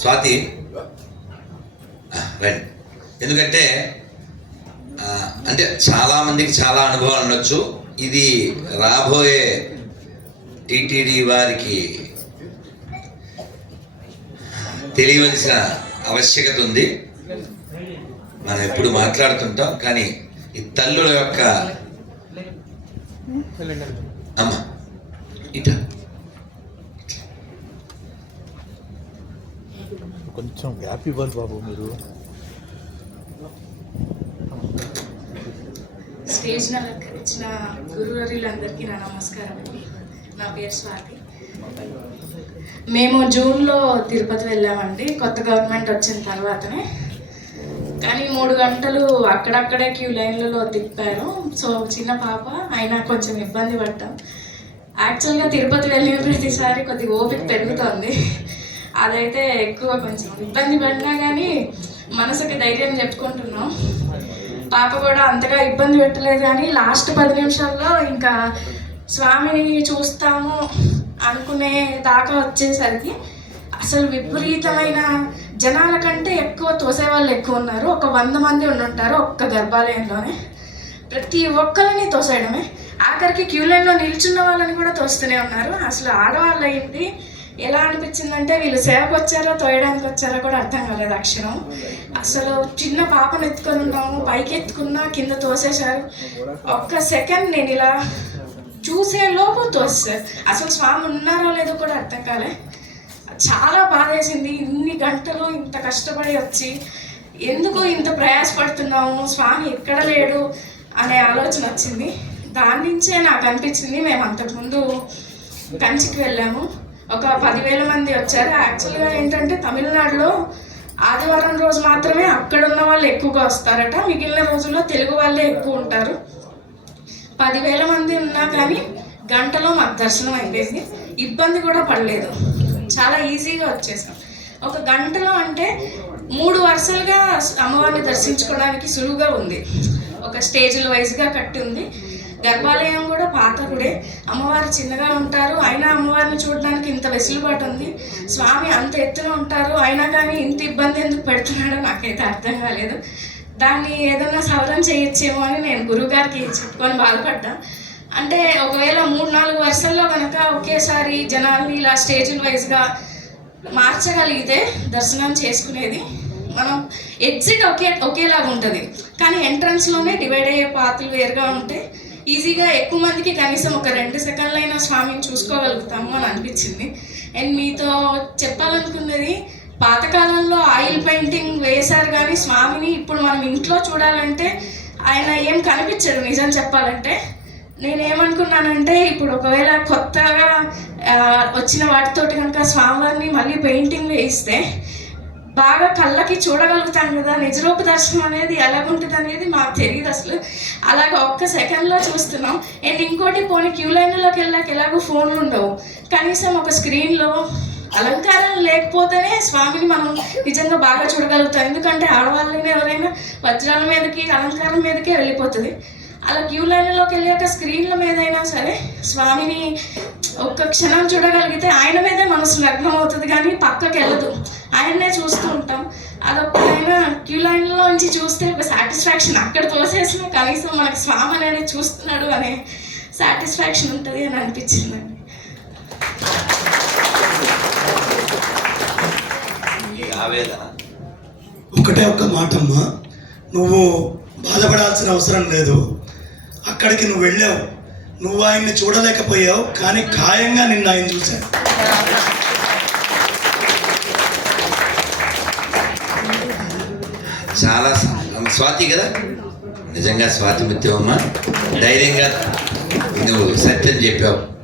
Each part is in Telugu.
స్వాతి. రండి. ఎందుకంటే అంటే చాలా మందికి చాలా అనుభవాలు ఉండొచ్చు. ఇది రాబోయే టిటిడి వారికి తెలియవలసిన ఆవశ్యకత ఉంది. మనం ఎప్పుడు మాట్లాడుతుంటాం కానీ ఈ తల్లుల యొక్క అమ్మ ఇట కొంచెం గ్యాప్ ఇవ్వాలి బాబు మీరు. స్టేజ్ అలంకరించిన గురువరులందరికీ నా నమస్కారం అండి. నా పేరు స్వాతి. మేము జూన్లో తిరుపతి వెళ్ళామండి. కొత్త గవర్నమెంట్ వచ్చిన తర్వాతనే. కానీ మూడు గంటలు అక్కడక్కడే క్యూ లైన్లలో తిప్పారు. సో చిన్న పాప అయినా కొంచెం ఇబ్బంది పడ్డాం. యాక్చువల్గా తిరుపతి వెళ్ళిన ప్రతిసారి కొద్దిగా ఓపిక పెరుగుతుంది. అదైతే ఎక్కువ కొంచెం ఇబ్బంది పడినా కానీ మనసుకి ధైర్యం చెప్పుకుంటున్నాం. పాప కూడా అంతగా ఇబ్బంది పెట్టలేదు కానీ లాస్ట్ పది నిమిషాల్లో ఇంకా స్వామిని చూస్తాము అనుకునే దాకా వచ్చేసరికి అసలు విపరీతమైన జనాల కంటే ఎక్కువ తోసే వాళ్ళు ఎక్కువ ఉన్నారు. ఒక వంద మంది ఉండుంటారు ఒక్క గర్భాలయంలోనే. ప్రతి ఒక్కరిని తోసేయడమే. ఆఖరికి క్యూ లైన్లో నిల్చున్న వాళ్ళని కూడా తోస్తూనే ఉన్నారు. అసలు ఆడవాళ్ళు అయింది ఎలా అనిపించిందంటే వీళ్ళు సేవకు వచ్చారో తోయడానికి వచ్చారో కూడా అర్థం కాలేదు అక్షరం అసలు చిన్న పాపను ఎత్తుకొని ఉన్నాము పైకి ఎత్తుకున్నా కింద తోసేశారు. ఒక్క సెకండ్ నేను ఇలా చూసే లోపు తోస్తారు అసలు స్వామి ఉన్నారో లేదో కూడా అర్థం కాలే. చాలా బాధ వేసింది ఇన్ని గంటలు ఇంత కష్టపడి వచ్చి ఎందుకు ఇంత ప్రయాసపడుతున్నాము స్వామి ఎక్కడ లేడు అనే ఆలోచన వచ్చింది. దాని నుంచే నాకు అనిపించింది మేము అంతకుముందు కంచికి వెళ్ళాము. ఒక పదివేల మంది వచ్చారు. యాక్చువల్గా ఏంటంటే తమిళనాడులో ఆదివారం రోజు మాత్రమే అక్కడ ఉన్న వాళ్ళు ఎక్కువగా వస్తారట. మిగిలిన రోజుల్లో తెలుగు వాళ్ళే ఎక్కువ ఉంటారు. పదివేల మంది ఉన్నా కానీ గంటలో మాకు దర్శనం అయిపోయింది. ఇబ్బంది కూడా పడలేదు. చాలా ఈజీగా వచ్చేసాం. ఒక గంటలో అంటే మూడు వరుసలుగా అమ్మవారిని దర్శించుకోవడానికి సులువుగా ఉంది. ఒక స్టేజ్ల వైజ్గా కట్టి ఉంది. గర్భాలయం కూడా పాత గుడే అమ్మవారు చిన్నగా ఉంటారు. అయినా అమ్మవారిని చూడడానికి ఇంత వెసులుబాటు ఉంది. స్వామి అంత ఎత్తున ఉంటారు. అయినా కానీ ఇంత ఇబ్బంది ఎందుకు పెడుతున్నాడో నాకైతే అర్థం కాలేదు. దాన్ని ఏదైనా సవరం చేయొచ్చేమో అని నేను గురువుగారికి చెప్పుకొని బాధపడ్డా. అంటే ఒకవేళ మూడు నాలుగు వర్షాల్లో కనుక ఒకేసారి జనాల్ని ఇలా స్టేజ్ల వైజ్గా మార్చగలిగితే దర్శనం చేసుకునేది మనం ఎగ్జిట్ ఒకే ఒకేలాగా ఉంటుంది. కానీ ఎంట్రన్స్లోనే డివైడ్ అయ్యే పాత్రలు వేరుగా ఉంటే ఈజీగా ఎక్కువ మందికి కనీసం ఒక రెండు సెకండ్లైనా స్వామిని చూసుకోగలుగుతాము అని అనిపించింది. అండ్ మీతో చెప్పాలనుకున్నది పాతకాలంలో ఆయిల్ పెయింటింగ్ వేశారు కానీ స్వామిని ఇప్పుడు మనం ఇంట్లో చూడాలంటే ఆయన ఏం కనిపించడు నిజం చెప్పాలంటే. నేనేమనుకున్నానంటే ఇప్పుడు ఒకవేళ కొత్తగా వచ్చిన వాటితోటి కనుక స్వామివారిని మళ్ళీ పెయింటింగ్ వేయిస్తే బాగా కళ్ళకి చూడగలుగుతాం కదా. నిజరూప దర్శనం అనేది ఎలాగుంటుంది అనేది మాకు తెలియదు అసలు. అలాగ ఒక్క సెకండ్లో చూస్తున్నాం. అండ్ ఇంకోటి పోనీ క్యూ లైన్లోకి వెళ్ళాక ఎలాగో ఫోన్లు ఉండవు. కనీసం ఒక స్క్రీన్లో అలంకారం లేకపోతేనే స్వామిని మనం నిజంగా బాగా చూడగలుగుతాం. ఎందుకంటే ఆడవాళ్ళని ఎవరైనా వజ్రాల మీదకి అలంకారం మీదకే వెళ్ళిపోతుంది. అలా క్యూ లైన్లోకి వెళ్ళాక స్క్రీన్ల మీద అయినా సరే స్వామిని ఒక్క క్షణం చూడగలిగితే ఆయన మీదే మనసు లగ్నం అవుతుంది కానీ పక్కకి వెళ్ళదు ఆయన్నే చూస్తూ ఉంటాం. అదొక్కడైనా క్యూ లైన్లో నుంచి చూస్తే ఒక సాటిస్ఫాక్షన్ అక్కడ తోసేసిన కనీసం మనకి స్వామి అనేది చూస్తున్నాడు అనే సాటిస్ఫాక్షన్ ఉంటుంది అని అనిపించిందండి ఒకటే ఒక్క మాటమ్మా. నువ్వు బాధపడాల్సిన అవసరం లేదు. అక్కడికి నువ్వు వెళ్ళావు. నువ్వు ఆయన్ని చూడలేకపోయావు కానీ ఖాయంగా నిన్ను ఆయన చూశాడు. చాలా స్వాతి కదా? నిజంగా స్వాతి ముత్యమమ్మ ధైర్యంగా నువ్వు సత్యం చెప్పావు.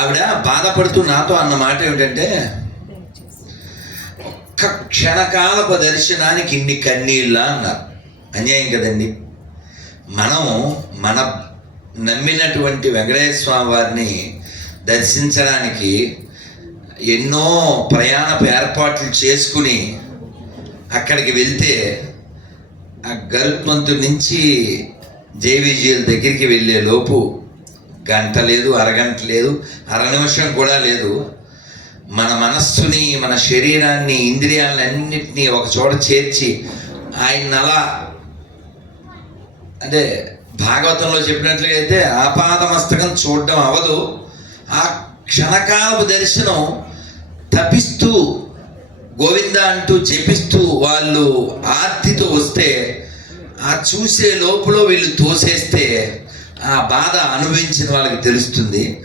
ఆవిడ బాధపడుతూ నాతో అన్న మాట ఏమిటంటే ఒక్క క్షణకాలపు దర్శనానికి ఇన్ని కన్నీళ్ళ? అన్నారు. అన్యాయం కదండి. మనం మన నమ్మినటువంటి వెంకటేశ్వర స్వామి వారిని దర్శించడానికి ఎన్నో ప్రయాణపు ఏర్పాట్లు చేసుకుని అక్కడికి వెళ్తే ఆ గరుత్మంతు నుంచి జేవిజీల దగ్గరికి వెళ్ళే లోపు గంట లేదు అరగంట లేదు అర నిమిషం కూడా లేదు. మన మనస్సుని మన శరీరాన్ని ఇంద్రియాలన్నింటినీ ఒక చోట చేర్చి ఆయన అలా అంటే భాగవతంలో చెప్పినట్లయితే ఆపాదమస్తకం చూడడం అవదు. ఆ క్షణకాలపు దర్శనం తపిస్తూ గోవింద అంటూ జపిస్తూ వాళ్ళు ఆర్తితో వస్తే ఆ చూసే లోపల వీళ్ళు తోసేస్తే ఆ బాధ అనుభవించిన వాళ్ళకి తెలుస్తుంది.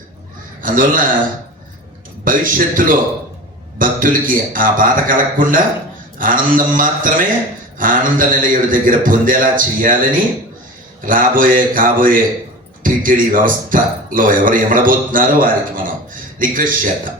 అందువలన భవిష్యత్తులో భక్తులకి ఆ బాధ కలగకుండా ఆనందం మాత్రమే ఆనంద నిలయుడి దగ్గర పొందేలా చేయాలని రాబోయే కాబోయే టీటీడీ వ్యవస్థలో ఎవరు ఎమడబోతున్నారో వారికి మనం రిక్వెస్ట్ చేద్దాం.